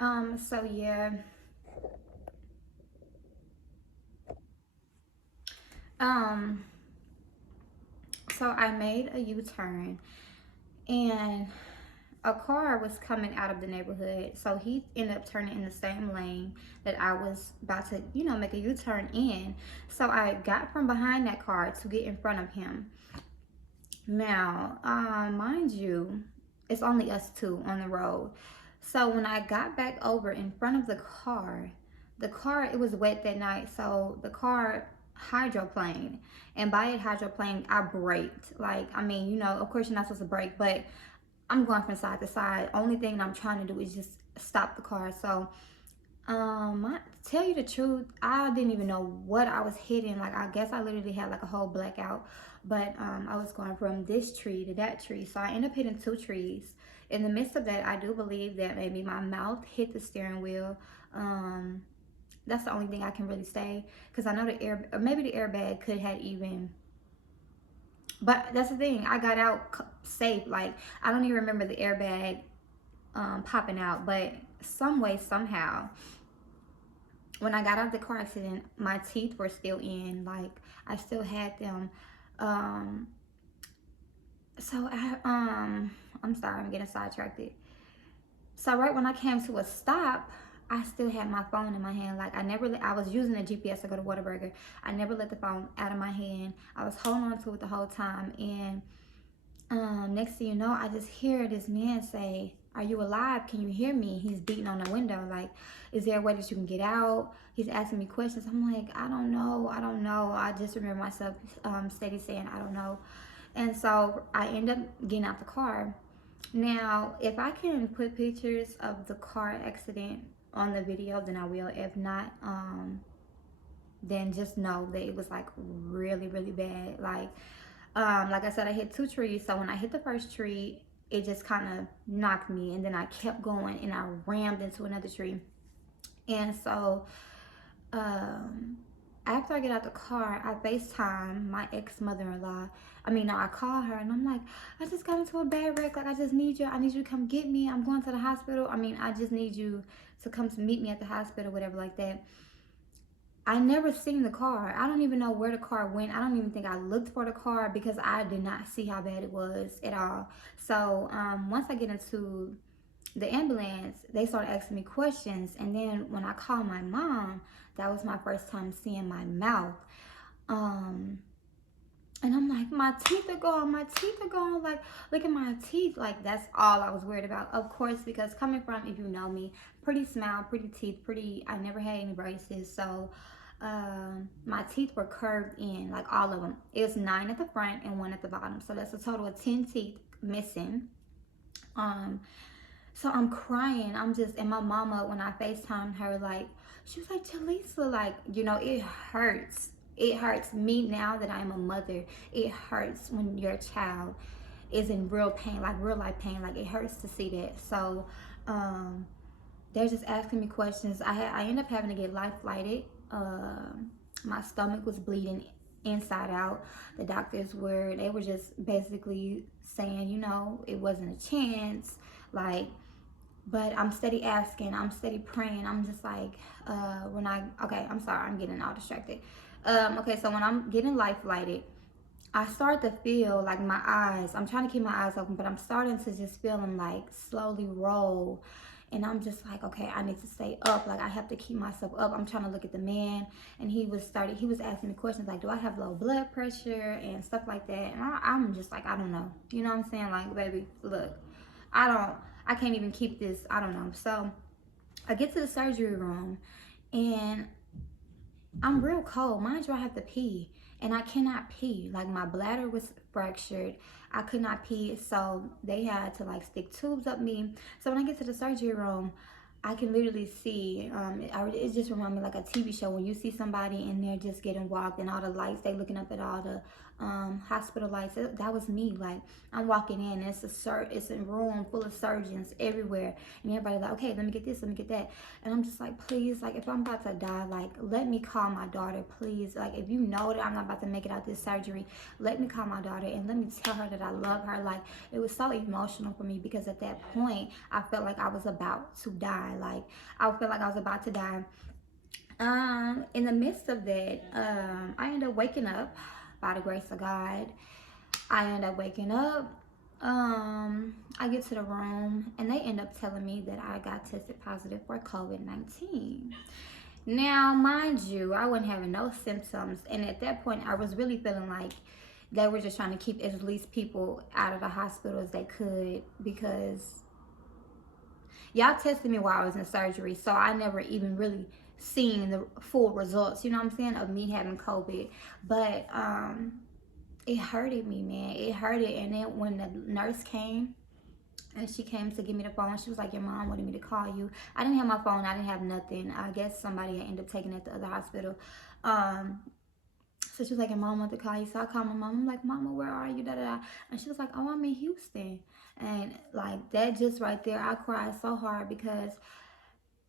So yeah. Um, so I made a U-turn and a car was coming out of the neighborhood. So he ended up turning in the same lane that I was about to, make a U-turn in. So I got from behind that car to get in front of him. Now, mind you, it's only us two on the road. So when I got back over in front of the car, it was wet that night. So the car hydroplaned. And by it hydroplaned, I braked. Like, I mean, of course you're not supposed to brake, but I'm going from side to side. Only thing I'm trying to do is just stop the car. So, to tell you the truth, I didn't even know what I was hitting. Like, I guess I literally had like a whole blackout. But I was going from this tree to that tree. So I ended up hitting two trees. In the midst of that, I do believe that maybe my mouth hit the steering wheel. Um, that's the only thing I can really say. Because I know or maybe the airbag could have even, but that's the thing. I got out safe. Like, I don't even remember the airbag popping out, but some way, somehow, when I got out of the car accident, my teeth were still in. Like, I still had them. Um, so I'm sorry, I'm getting sidetracked. So right when I came to a stop, I still had my phone in my hand. Like, I was using the GPS to go to Whataburger. I never let the phone out of my hand. I was holding on to it the whole time. And next thing you know, I just hear this man say, "Are you alive? Can you hear me?" He's beating on the window. Like, is there a way that you can get out? He's asking me questions. I'm like, I don't know. I don't know. I just remember myself steady saying, I don't know. And so I end up getting out the car. Now, if I can put pictures of the car accident on the video, then I will. If not, then just know that it was like really, really bad. Like I said, I hit two trees. So when I hit the first tree, it just kind of knocked me, and then I kept going and I rammed into another tree. And so after I get out the car, I FaceTime my ex mother-in-law. I mean, no, I call her and I'm like, I just got into a bad wreck. Like, I just need you. I need you to come get me. I'm going to the hospital. I mean, I just need you to come to meet me at the hospital, whatever, like that. I never seen the car. I don't even know where the car went. I don't even think I looked for the car because I did not see how bad it was at all. So once I get into the ambulance, they started asking me questions. And then when I called my mom, that was my first time seeing my mouth. Um, and I'm like, my teeth are gone. My teeth are gone. Like, look at my teeth. Like, that's all I was worried about. Of course, because coming from, if you know me, pretty smile, pretty teeth, pretty, I never had any braces. So, my teeth were curved in, like all of them. It was 9 at the front and 1 at the bottom. So that's a total of 10 teeth missing. Um, so I'm crying. And my mama, when I FaceTimed her, like, she was like, Jaleesa, like, it hurts. It hurts me now that I'm a mother. It hurts when your child is in real pain, like real life pain. Like, it hurts to see that. So, they're just asking me questions. I ended up having to get life flighted. My stomach was bleeding inside out. They were just basically saying, it wasn't a chance. Like, but I'm steady asking, I'm steady praying. I'm just like, okay, I'm sorry, I'm getting all distracted. Okay, so when I'm getting life flighted, I start to feel like my eyes, I'm trying to keep my eyes open, but I'm starting to just feel them like slowly roll. And I'm just like, okay, I need to stay up. Like, I have to keep myself up. I'm trying to look at the man, and he was asking me questions like, do I have low blood pressure and stuff like that. And I'm just like, I don't know. You know what I'm saying? Like, baby, look, I can't even keep this. I don't know. So I get to the surgery room, and I'm real cold. Mind you, I have to pee, and I cannot pee. Like, my bladder was fractured. I could not pee, so they had to like stick tubes up me. So when I get to the surgery room, I can literally see. It just reminds me like a TV show when you see somebody and they're just getting walked, and all the lights, they looking up at all the hospitalized. That was me. Like, I'm walking in, and it's a room full of surgeons everywhere, and everybody's like, okay, let me get this, let me get that, and I'm just like, please, like, if I'm about to die, like, let me call my daughter, please. Like, if you know that I'm not about to make it out this surgery, let me call my daughter and let me tell her that I love her. Like, it was so emotional for me because at that point I felt like I was about to die. Like, I felt like I was about to die. In the midst of that, I ended up waking up by the grace of God. I end up waking up. I get to the room and they end up telling me that I got tested positive for COVID-19. Now, mind you, I wasn't having no symptoms, and at that point, I was really feeling like they were just trying to keep as least people out of the hospital as they could, because y'all tested me while I was in surgery, so I never even really seen the full results, you know what I'm saying, of me having COVID. But it hurted me, man. It hurted. And then when the nurse came and she came to give me the phone, she was like, your mom wanted me to call you. I didn't have my phone. I didn't have nothing. I guess somebody had ended up taking it to the other hospital. So she was like, your mom wanted to call you. So I called my mom. I'm like, Mama, where are you? Da, da, da. And she was like, oh, I'm in Houston. And like that just right there, I cried so hard because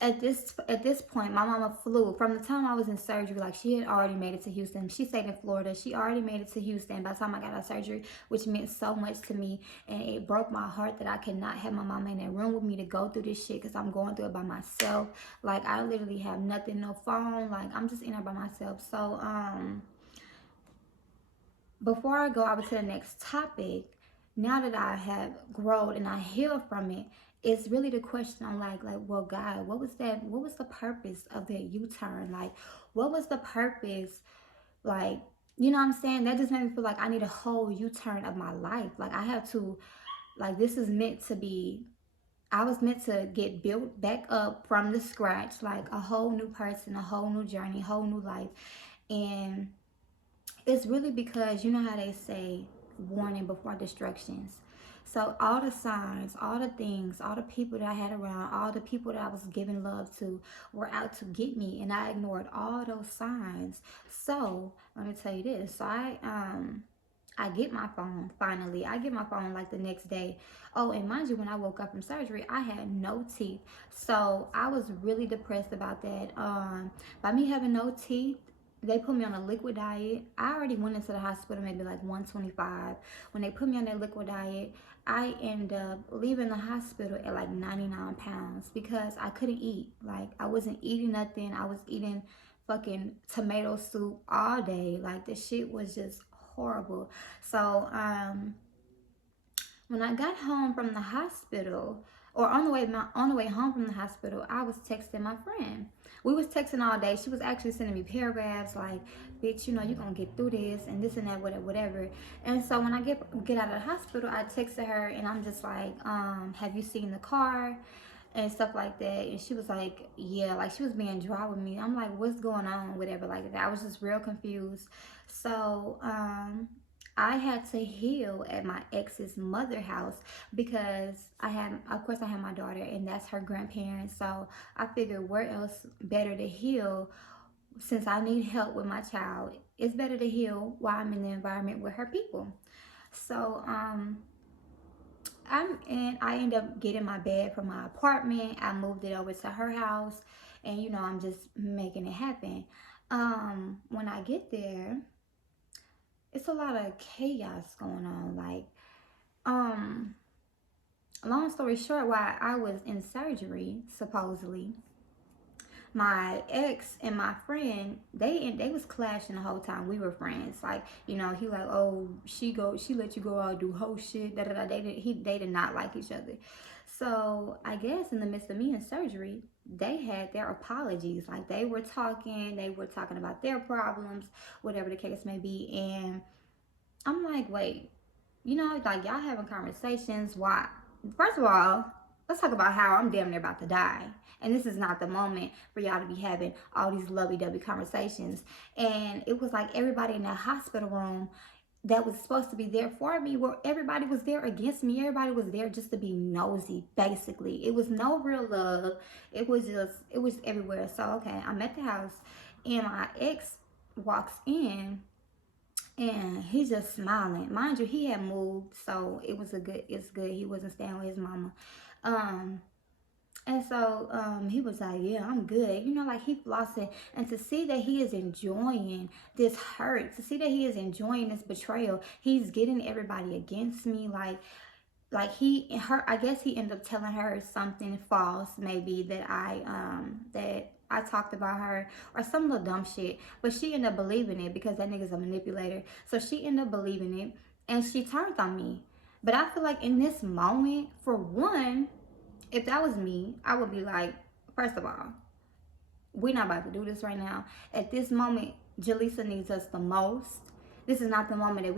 at this point, my mama flew from the time I was in surgery. Like, she had already made it to Houston. She stayed in Florida. She already made it to Houston by the time I got out of surgery, which meant so much to me. And it broke my heart that I could not have my mama in that room with me to go through this shit, because I'm going through it by myself. Like, I literally have nothing, no phone. Like, I'm just in there by myself. So before I go over to the next topic, now that I have grown and I healed from it, it's really the question I'm like, well, God, what was that? What was the purpose of that U-turn? Like, what was the purpose? Like, you know what I'm saying? That just made me feel like I need a whole U-turn of my life. Like, I have to, like, this is meant to be, I was meant to get built back up from the scratch, like a whole new person, a whole new journey, whole new life. And it's really because, you know how they say, warning before destructions. So all the signs, all the things, all the people that I had around, all the people that I was giving love to were out to get me, and I ignored all those signs. So let me tell you this. So I get my phone finally. I get my phone like the next day. Oh, and mind you, when I woke up from surgery, I had no teeth. So I was really depressed about that. By me having no teeth, they put me on a liquid diet. I already went into the hospital maybe like 125. When they put me on that liquid diet, I ended up leaving the hospital at like 99 pounds because I couldn't eat. Like, I wasn't eating nothing. I was eating fucking tomato soup all day. Like, the shit was just horrible. So when I got home from the hospital, or on the way home from the hospital, I was texting my friend. We was texting all day. She was actually sending me paragraphs like, bitch, you know, you're gonna get through this and this and that, whatever, whatever. And so when I get out of the hospital, I texted her and I'm just like, have you seen the car? And stuff like that. And she was like, yeah, like, she was being dry with me. I'm like, what's going on, whatever, like that. I was just real confused. So I had to heal at my ex's mother house because of course I had my daughter and that's her grandparents. So I figured, where else better to heal since I need help with my child? It's better to heal while I'm in the environment with her people. So I end up getting my bed from my apartment. I moved it over to her house, and you know, I'm just making it happen. When I get there, it's a lot of chaos going on. Like, long story short, while I was in surgery, supposedly, my ex and my friend, they was clashing the whole time. We were friends. Like, you know, he like, oh, she let you go out do whole shit. Da da da. They did not like each other. So I guess in the midst of me in surgery, they had their apologies. Like, they were talking about their problems, whatever the case may be. And I'm like, wait, you know, like, y'all having conversations. Why? First of all, let's talk about how I'm damn near about to die. And this is not the moment for y'all to be having all these lovey-dovey conversations. And it was like everybody in that hospital room that was supposed to be there for me, where everybody was there against me. Everybody was there just to be nosy, basically. It was no real love. It was everywhere. So, okay, I'm at the house and my ex walks in And he's just smiling. Mind you, he had moved, so it's good. He wasn't staying with his mama. Um, and so he was like, yeah, I'm good. You know, like he flossing. And to see that he is enjoying this hurt, to see that he is enjoying this betrayal, he's getting everybody against me. Like I guess he ended up telling her something false, maybe that I talked about her or some little dumb shit. But she ended up believing it because that nigga's a manipulator. So she ended up believing it and she turned on me. But I feel like in this moment, for one, if that was me, I would be like, first of all, we're not about to do this right now. At this moment, Jaleesa needs us the most. This is not the moment that